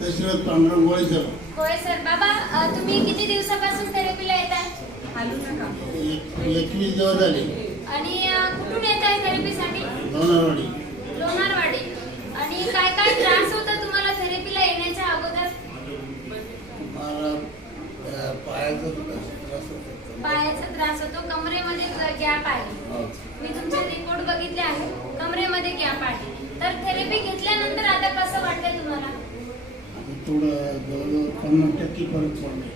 दशरथ पांडुरंग गोळे सर. होय सर. बाबा तुम्ही किती दिवसापासून थेरपीला येताय? 21 दिवस झाले. आणि कुठून येताय थेरपीसाठी? लोणारवाडी. लोणारवाडी. आणि काय काय त्रास होता तुम्हाला थेरपीला येण्याच्या अगोदर? मला पायाचा त्रास होता. पायाचा त्रास होतो, कमरेमध्ये गॅप आहे. मी तुमचे रिपोर्ट बघितले आहे, कमरेमध्ये गॅप आहे. तर थेरपी घेतल्यानंतर आता कसं वाटतंय तुम्हाला? थोडं जवळजवळ 50% फरक पडले.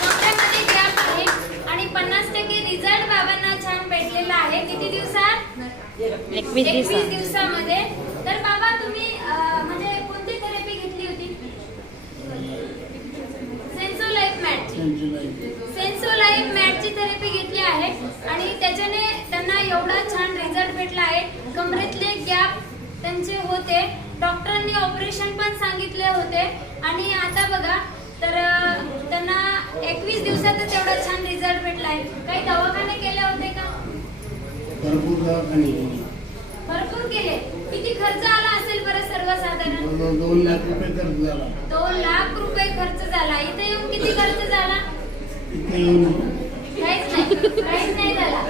कमरेमध्ये गॅप आहे आणि 50% रिझल्ट बाबांना छान भेटलेला आहे. किती दिवसात? 21 दिवसामध्ये. तर बाबा तुम्ही म्हणजे कोणती थेरपी घेतली होती? सेन्सोलाइफ मॅटची थेरपी घेतली आहे आणि त्याच्याने त्यांना एवढा छान रिझल्ट भेटला आहे. कमरेतले गॅप त्यांचे होते, डॉक्टरांनी ऑपरेशन पण सांगितले होते. आणि आता बघा तर त्यांना 21 दिवसातच एवढा छान रिझल्ट भेटला आहे. काही दवाखाने केले होते का? भरपूर दवाखाने केले. भरपूर केले. किती खर्च आला असेल बरं सर्वसाधारण? 2 लाख रुपये खर्च झाला. 2 लाख रुपये खर्च झाला. इथे येऊन किती खर्च झाला? इथे येऊन काहीच नाही झाला.